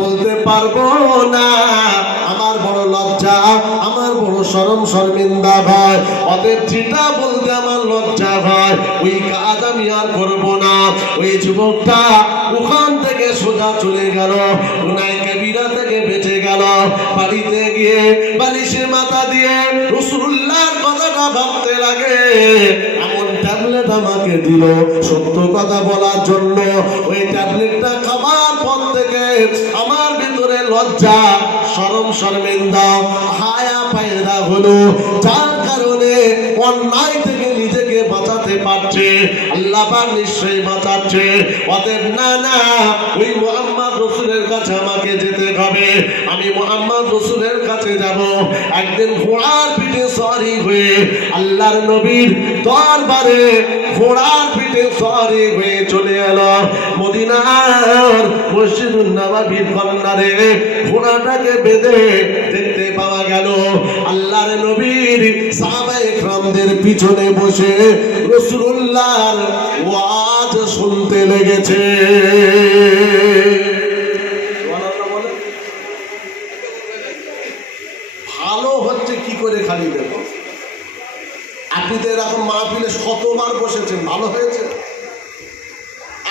বলতে পারবো না, আমার বড় লজ্জা, আমার বড় শরম শর্মিন্দা ভাই। অতএব যেটা বলতে আমার লজ্জা ভাই, ওই কাজ আমি আর করবো না। ওই যুবকটা ওখান থেকে সোজা চলে গেল, গুনাহ কবিরা থেকে বেঁচে গেল। বাড়িতে গিয়ে বালিশের মাথা দিয়ে রাসূলুল্লাহর কথাটা ভাবতে লাগে। এমন ট্যাবলেট আমাকে দিল সত্য কথা বলার জন্য। ওই ট্যাবলেটটা খাবার পর থেকে আমার ভিতরে লজ্জা, শরম শর্মিন্দা, হায়া পয়দা হলো, যার কারণে অন্যায় থেকে নিজেকে বাঁচাতে পারছে। আল্লাহ পাক নিশ্চয়ই বাঁচাচ্ছে। অতএব না না, ওই মুহাম্মদ রাসূলের কাছে আমাকে যেতে হবে। আমি মুহাম্মদ রাসূলের কাছে যাব। একদিন ঘোড়ার পিঠে সওয়ারি হয়ে আল্লাহর নবীর দরবারে ঘোড়ার পিঠে সওয়ারি হয়ে চলে এলো মদিনার মসজিদুন নববীর কর্নারে। ঘোড়াটাকে বেঁধে দেখতে পাওয়া গেল আল্লাহর নবীর সাহাবায়ে কেরামদের পিছনে বসে রাসূলুল্লাহর ওয়াজ শুনতে লেগেছে। ভালো হচ্ছে কি করে খালি দেব? আপনি তো এরকম মাহফিলে শতবার বসেছেন, ভালো হয়েছে?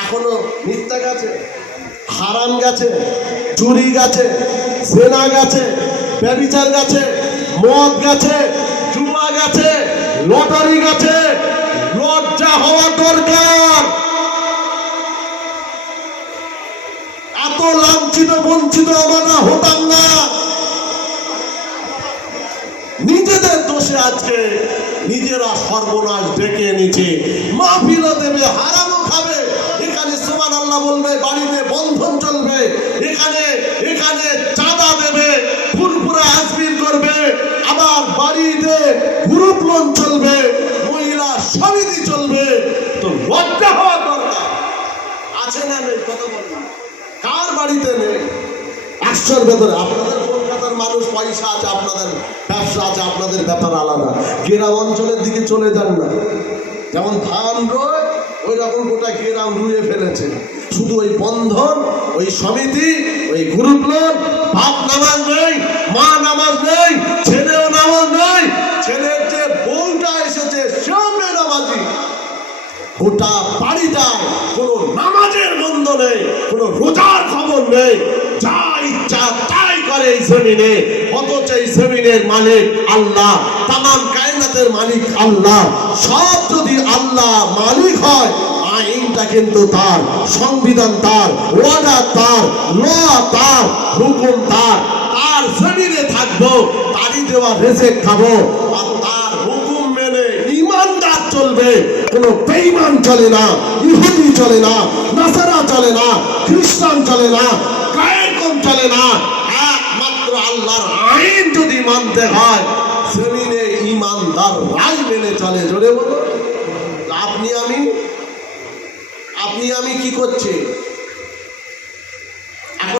এখনো মিথ্যা গেছে, হারাম গেছে, চুরি গেছে, জেনা গেছে, ব্যভিচার গেছে, মদ গেছে, জুয়া গেছে, লটারি গেছে। লজ্জা হওয়া দরকার। এত লাঞ্ছিত বঞ্চিত আমরা হতাম না। নিজেদের দোষে আজকে নিজেরা সর্বনাশ ডেকে এনেছে। মাহফিলও দেবে, হারামও খাবে, এখানে সুবহানাল্লাহ বলবে, বাড়িতে বন্ধন চলবে, এখানে চাঁদা দেবে, ফুরফুরা আজমির করবে, আবার বাড়িতে গ্রুপ লোন চলবে, মহিলা সমিতি চলবে। তো লজ্জা হওয়া দরকার আছে না নেই? কথা বলুন, কার বাড়িতে নেই? 100-র ভেতরে। আপনাদের কলকাতার মানুষ পয়সা আছে, আপনাদের ব্যবসা আছে, আপনাদের ব্যাপার আলাদা। গ্রাম অঞ্চলের দিকে চলে যান না, যেমন ধান রোয় ওই রকম গোটা গ্রাম রুয়ে ফেলেছে। শুধু ওই বন্ধন, ওই সমিতি, ওই গ্রুপ লোন, বাপ নামাজ নেই, মা নামাজ নেই, ছেলেও নামাজ নেই, ছেলের যে বউটা এসেছে সেও বেনামাজি। গোটা বাড়িটায় কোনো নামাজের গন্ধ নেই, কোনো রোজার খবর নেই, যা ইচ্ছা তাই করে এই জমিনে। অথচ এই জমিনের মালিক আল্লাহ, তামাম কায়নাতের মালিক আল্লাহ। সব যদি আল্লাহ মালিক হয়, আইনটা কিন্তু তার, সংবিধান তার, ওয়াদা তার, ল তার, হুকুম তার। তার জমিনে থাকবো, তারই দেওয়া রিজিক খাবো, আর তার হুকুম মেনে ইমানদার চলবে। কোনো বেঈমান চলে না, ইহুদি চলে না, নাসারা চলে না, খ্রিস্টান চলে না, কায়েকম চলে না। একমাত্র আল্লাহর আইন যদি মানতে হয়, জমিনে ইমানদার রায় মেনে চলে। জোরে বলো। আপনি আমি কি করছি?